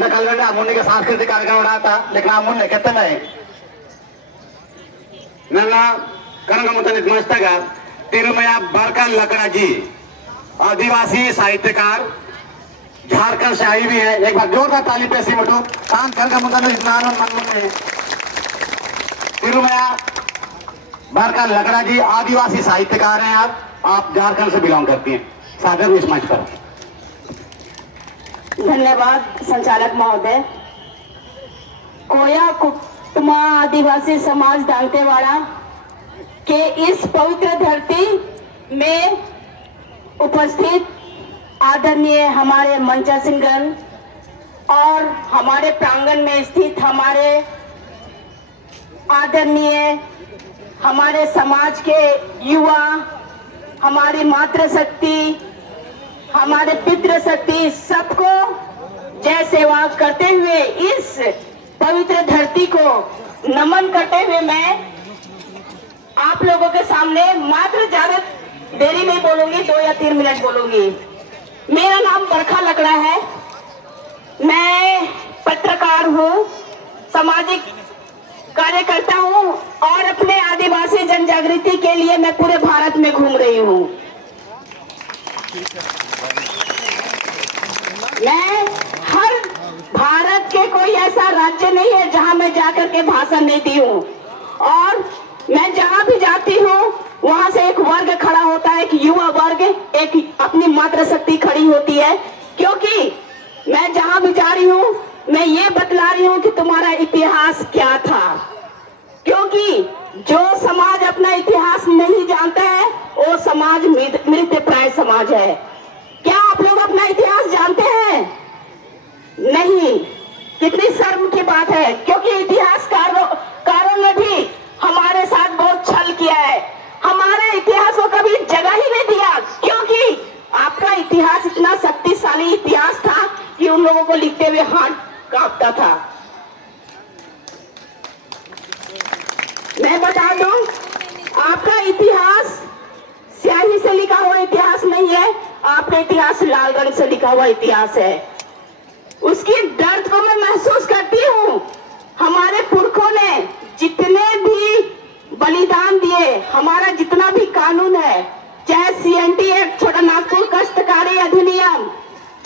ಇಂದ ಕಲ್ಗಡೆ ಆ ಮುನ್ನಿಗೆ ಸಾಂಸ್ಕೃತಿಕ ಕಾರ್ಯಕ್ರಮ ಆತ ಲೆಕ್ಕ ಆ ಮುನ್ನೆ ಕೆತ್ತನೆ ನನ್ನ ಕನಕಮುತ್ತ निर्मास्ताग तिरुमया बारका लकड़ा आदिवासी साहित्यकार झारखंड से आई भी है। एक बार जोरदार ताली पे सी मटू कान कनकमुत्ता में तिरुमया बारका लकड़ा जी आदिवासी साहित्यकार हैं। आप झारखंड से बिलोंग करती हैं। सादर इस मंच पर। धन्यवाद संचालक महोदय। कोया कुटुंबा आदिवासी समाज दांतेवाड़ा के इस पवित्र धरती में उपस्थित आदरणीय हमारे मंचासीनगण और हमारे प्रांगण में स्थित हमारे आदरणीय हमारे समाज के युवा, हमारी मातृशक्ति, हमारे पितृशक्ति, सबको जय सेवा करते हुए इस पवित्र धरती को नमन करते हुए मैं आप लोगों के सामने मात्र ज्यादा देरी नहीं बोलूंगी, 2 या 3 मिनट बोलूंगी। मेरा नाम बरखा लकड़ा है। मैं पत्रकार हूँ, सामाजिक कार्यकर्ता हूँ और अपने आदिवासी जन जागृति के लिए मैं पूरे भारत में घूम रही हूँ। मैं हर भारत के कोई ऐसा राज्य नहीं है जहाँ मैं जाकर के भाषण नहीं दी हूँ और मैं जहाँ भी जाती हूँ वहाँ से एक वर्ग खड़ा होता है, एक युवा वर्ग, एक अपनी मातृशक्ति खड़ी होती है। क्योंकि मैं जहाँ भी जा रही हूँ मैं ये बतला रही हूँ कि तुम्हारा इतिहास क्या था। क्योंकि जो समाज अपना इतिहास नहीं जानता है वो समाज मृतप्राय समाज है। क्या आप लोग अपना इतिहास जानते हैं? नहीं। कितनी शर्म की बात है, क्योंकि इतिहासकारों ने भी हमारे साथ बहुत छल किया है, हमारे इतिहास को कभी जगह ही नहीं दिया। क्योंकि आपका इतिहास इतना शक्तिशाली इतिहास था कि उन लोगों को लिखते हुए हाथ कांपता था। मैं बता दूं, आपका इतिहास स्याही से लिखा हुआ इतिहास नहीं है, आपका इतिहास लाल रंग से लिखा हुआ इतिहास है। उसकी दर्द को मैं महसूस करती हूँ। हमारे पुरखों ने जितने भी बलिदान दिए, हमारा जितना भी कानून है, चाहे CNT एक्ट, छोटा नागपुर काश्तकारी अधिनियम,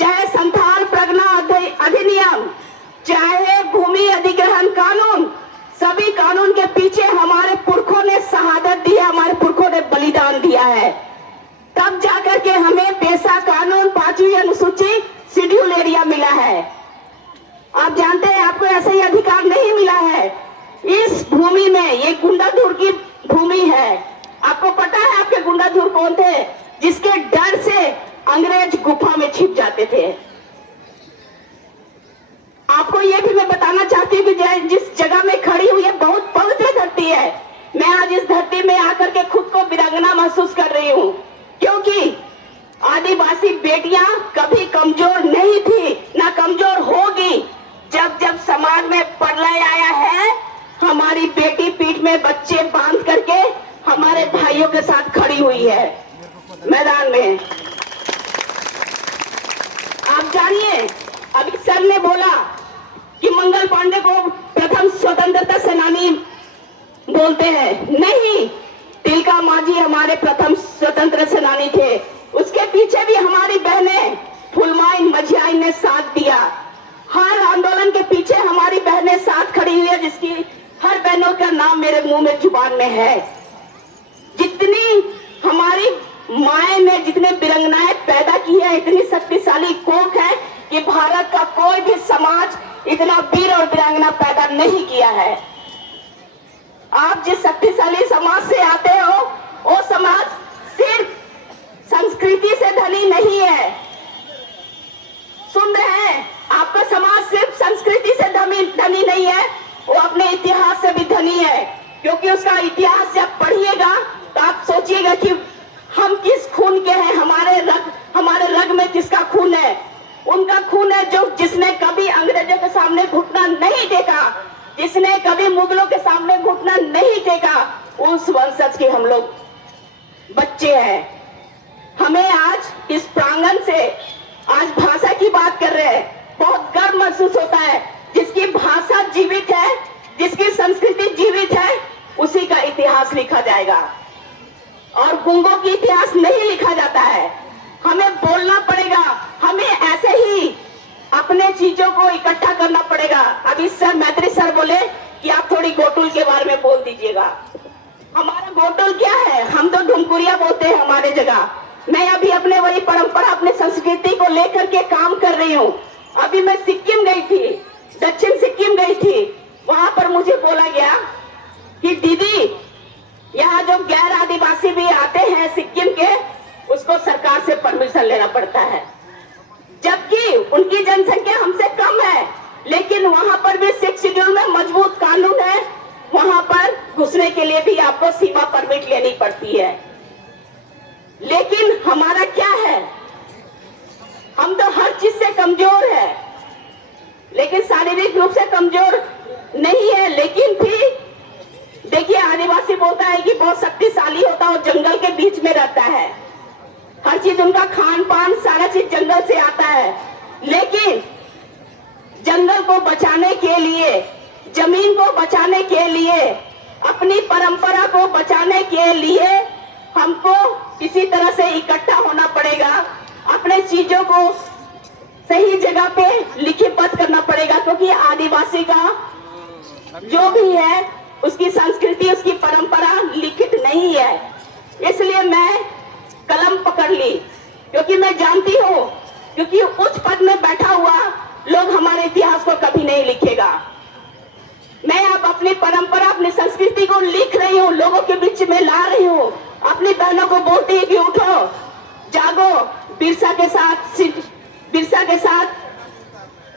चाहे संथाल प्रगना अधिनियम, चाहे भूमि अधिग्रहण कानून, सभी कानून के पीछे हमारे पुरखों ने शहादत दी है, हमारे पुरखों ने बलिदान दिया है। तब जाकर के हमें पेशा कानून 5वीं अनुसूची शेड्यूल एरिया मिला है। आप जानते हैं आपको ऐसा ही अधिकार नहीं मिला है। इस भूमि में ये गुंडाधुर की भूमि है। आपको पता है आपके गुंडाधुर कौन थे? जिसके डर से अंग्रेज गुफा में छिप जाते थे। आपको ये भी मैं बताना चाहती हूँ कि जिस जगह में खड़ी हुई है बहुत पवित्र धरती है। मैं आज इस धरती में आकर के खुद को वीरांगना महसूस कर रही हूँ, क्योंकि आदिवासी बेटियां कभी कमजोर नहीं थी, ना कमजोर होगी। जब जब समाज में प्रलय आया है, हमारी बेटी पीठ में बच्चे बांध करके हमारे भाइयों के साथ खड़ी हुई है मैदान में। आप जानिए, अभी सर ने बोला कि मंगल पांडे को प्रथम स्वतंत्रता सेनानी बोलते हैं। नहीं, तिलका मांझी हमारे प्रथम स्वतंत्र सेनानी थे। उसके पीछे भी हमारी बहनें फुलमाई मझियाई ने साथ दिया। हर आंदोलन के पीछे हमारी बहनें साथ खड़ी हुई है, जिसकी हर बहनों का नाम मेरे मुंह में जुबान में है। जितनी हमारी माए ने जितने वीरांगनाएं पैदा की है, इतनी शक्तिशाली कोख है कि भारत का कोई भी समाज इतना वीर और वीरांगना पैदा नहीं किया है। आप जिस शक्तिशाली समाज से आते हो, वो समाज सिर्फ संस्कृति से धनी नहीं है। सुन रहे हैं? आपका समाज सिर्फ संस्कृति से धनी नहीं है, वो अपने इतिहास से भी धनी है। क्योंकि उसका इतिहास जब पढ़िएगा तो आप सोचिएगा कि हम किस खून के हैं, हमारे रग में किसका खून है। उनका खून है जिसने कभी अंग्रेजों के सामने घुटना नहीं टेका, जिसने कभी मुगलों के सामने घुटना नहीं टेका। उस वंशज के हम लोग बच्चे हैं। हमें आज इस प्रांगण से आज भाषा की बात कर रहे हैं, बहुत गर्व महसूस होता है। जिसकी भाषा जीवित है, जिसकी संस्कृति जीवित है, उसी का इतिहास लिखा जाएगा और गुंगों की इतिहास नहीं लिखा जाता है। हमें बोलना पड़ेगा, हमें ऐसे ही अपने चीजों को इकट्ठा करना पड़ेगा। अभी सर मैत्री सर बोले कि आप थोड़ी गोटुल के बारे में बोल दीजिएगा। हमारा गोटुल क्या है? हम तो ढुमकुरिया बोलते हैं हमारे जगह। मैं अभी अपने वही परंपरा, अपने संस्कृति को लेकर के काम कर रही हूँ। अभी मैं सिक्किम गई थी, दक्षिण सिक्किम गई थी। वहां पर मुझे बोला गया कि दीदी, यहाँ जो गैर आदिवासी भी आते हैं सिक्किम के, उसको सरकार से परमिशन लेना पड़ता है, जबकि उनकी जनसंख्या हमसे कम है। लेकिन वहां पर भी 6 शेड्यूल में मजबूत कानून है, वहां पर घुसने के लिए भी आपको सीमा परमिट लेनी पड़ती है। लेकिन हमारा क्या है? हम तो हर चीज से कमजोर है, लेकिन शारीरिक रूप से कमजोर नहीं है। लेकिन भी देखिए, आदिवासी बोलता है कि बहुत शक्तिशाली होता है और जंगल के बीच में रहता है। हर चीज उनका खान पान सारा चीज जंगल से आता है। लेकिन जंगल को बचाने के लिए, जमीन को बचाने के लिए, अपनी परंपरा को बचाने के लिए हमको किसी तरह से इकट्ठा होना पड़ेगा। अपने चीजों को सही जगह पे लिखितबद्ध करना पड़ेगा, क्योंकि आदिवासी का जो भी है उसकी संस्कृति, उसकी परंपरा लिखित नहीं है। इसलिए मैं कलम पकड़ ली, क्योंकि मैं जानती हूँ, क्योंकि उच्च पद में बैठा हुआ लोग हमारे इतिहास को कभी नहीं लिखेगा। मैं अब अपनी परंपरा, अपनी संस्कृति को लिख रही हूँ, लोगों के बीच में ला रही हूँ। अपनी बहनों को बोलती है कि उठो, जागो, बिरसा के साथ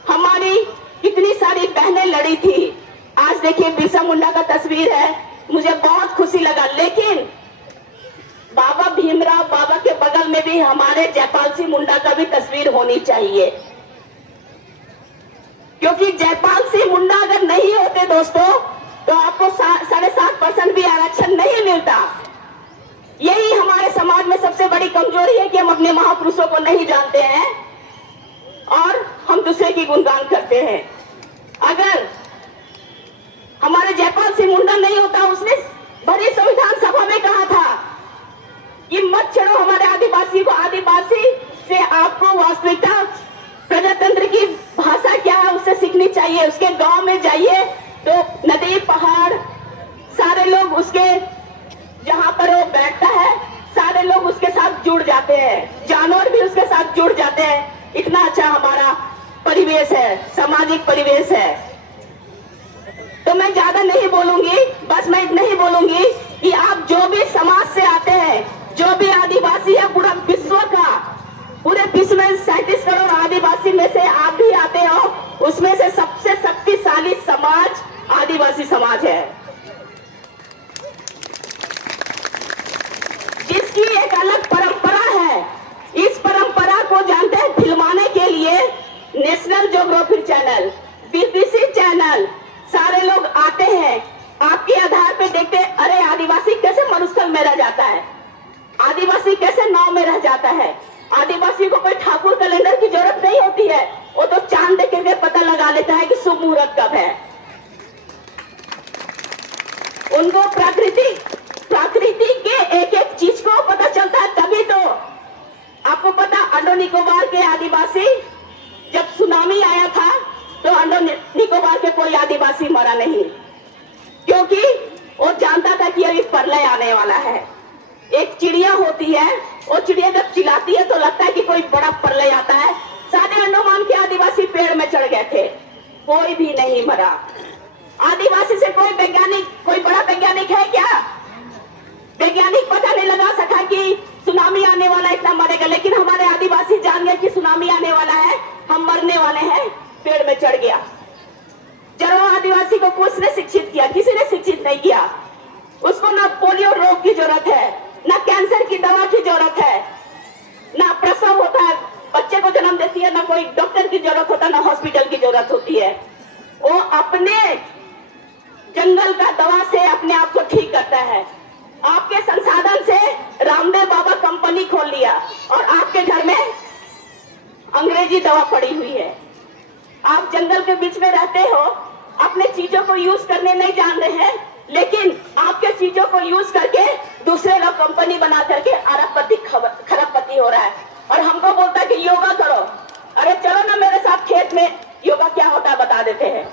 हमारी कितनी सारी बहनें लड़ी थी। आज देखिए बिरसा मुंडा का तस्वीर है, मुझे बहुत खुशी लगा। लेकिन बाबा भीमराव बाबा के बगल में भी हमारे जयपाल सिंह मुंडा का भी तस्वीर होनी चाहिए, क्योंकि जयपाल सिंह मुंडा अगर नहीं होते दोस्तों, तो आपको 7.5% भी आरक्षण नहीं मिलता। यही हमारे समाज में सबसे बड़ी कमजोरी है कि हम अपने महापुरुषों को नहीं जानते हैं और हम दूसरे की गुणगान करते हैं। अगर हमारे जयपाल सिंह मुंडा नहीं होता, उसने भरी संविधान सभा में कहा था कि मत छेड़ो हमारे आदिवासी को। आदिवासी से आपको वास्तविकता, प्रजातंत्र की भाषा क्या है उससे सीखनी चाहिए। उसके गांव में जाइए तो नदी, पहाड़, सारे लोग उसके जहां पर वो बैठता है, सारे लोग उसके साथ जुड़ जाते हैं, जानवर भी उसके साथ जुड़ जाते हैं। इतना अच्छा हमारा परिवेश है, सामाजिक परिवेश है। तो मैं ज्यादा नहीं बोलूंगी, बस मैं इतना ही बोलूंगी कि आप जो भी समाज से आते हैं, जो भी आदिवासी है, पूरा विश्व का, पूरे विश्व में 37 करोड़ आदिवासी में से आप भी आते हो, उसमें से सबसे शक्तिशाली समाज आदिवासी समाज है, जिसकी एक अलग परंपरा है। इस परंपरा को जानते हैं फिल्माने के लिए national geographic channel, BBC channel, सारे लोग आते हैं, आपके आधार पे देखते हैं, अरे आदिवासी कैसे मरुस्थल में रह जाता है, आदिवासी कैसे नाव में रह जाता है। आदिवासी को कोई ठाकुर कैलेंडर की जरूरत नहीं होती है, वो तो चांद देख के पता लगा लेता है कि शुभ मुहूर्त कब है। उनको प्रकृति के एक एक चीज को पता चलता है। तभी तो आपको पता, अंडो निकोबार के आदिवासी, जब सुनामी आया था तो अंडो निकोबार के कोई आदिवासी मरा नहीं, क्योंकि वो जानता था कि अभी प्रलय आने वाला है। एक चिड़िया होती है, वो चिड़िया जब चिल्लाती है तो लगता है कि कोई बड़ा प्रलय आता है। सारे अंडमान के आदिवासी पेड़ में चढ़ गए थे, कोई भी नहीं मरा। आदिवासी से कोई वैज्ञानिक, कोई बड़ा वैज्ञानिक है क्या? वैज्ञानिक पता नहीं लगा सका कि सुनामी आने वाला, इतना मरेगा। लेकिन हमारे आदिवासी जान गए कि सुनामी आने वाला है, हम मरने वाले हैं, पेड़ में चढ़ गया। जरो आदिवासी को किसने शिक्षित किया? किसी ने शिक्षित नहीं किया। उसको ना पोलियो रोग की जरूरत है, ना कैंसर की दवा की जरूरत है, ना प्रसव होता है, बच्चे को जन्म देती है, ना कोई डॉक्टर की जरूरत होता है, ना हॉस्पिटल की जरूरत होती है। वो अपने जंगल का दवा से अपने आप को ठीक करता है। आपके संसाधन से रामदेव बाबा कंपनी खोल लिया और आपके घर में अंग्रेजी दवा पड़ी हुई है। आप जंगल के बीच में रहते हो, अपने चीजों को यूज करने नहीं जान रहे हैं, लेकिन आपके चीजों को यूज करके दूसरे लोग कंपनी बना करके अरबपति खरबपति हो रहा है, और हमको बोलता है कि योगा करो। अरे चलो ना मेरे साथ खेत में, योगा क्या होता है बता देते हैं।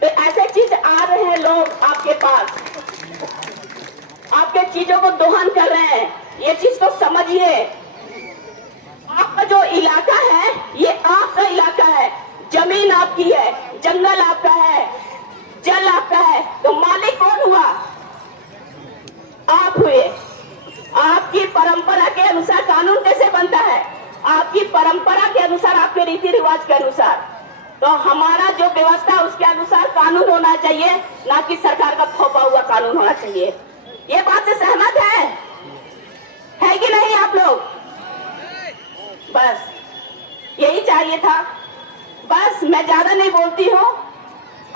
तो ऐसे चीज आ रहे हैं लोग आपके पास, आपके चीजों को दोहन कर रहे हैं। ये चीज को समझिए। आपका जो इलाका है ये आपका इलाका है, जमीन आपकी है, जंगल आपका है, जल आपका है, तो मालिक कौन हुआ? आप हुए। आपकी परंपरा के अनुसार कानून कैसे बनता है? आपकी परंपरा के अनुसार, आपके रीति रिवाज के अनुसार। तो हमारा जो व्यवस्था उसके अनुसार कानून होना चाहिए, ना कि सरकार का थोपा हुआ कानून होना चाहिए। ये बात से सहमत है कि नहीं आप लोग? बस यही चाहिए था। बस मैं ज्यादा नहीं बोलती हूँ,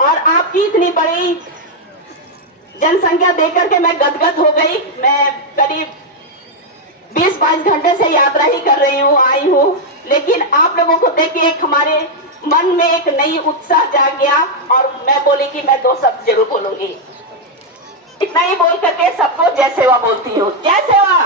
और आपकी इतनी बड़ी जनसंख्या देखकर के मैं गदगद हो गई। मैं करीब 20-22 घंटे से यात्रा ही कर रही हूँ, आई हूँ, लेकिन आप लोगों को देख के एक हमारे मन में एक नई उत्साह जाग गया, और मैं बोली कि मैं 2 शब्द जरूर बोलूंगी। इतना ही बोल करके सबको जय सेवा बोलती हूँ। जय सेवा।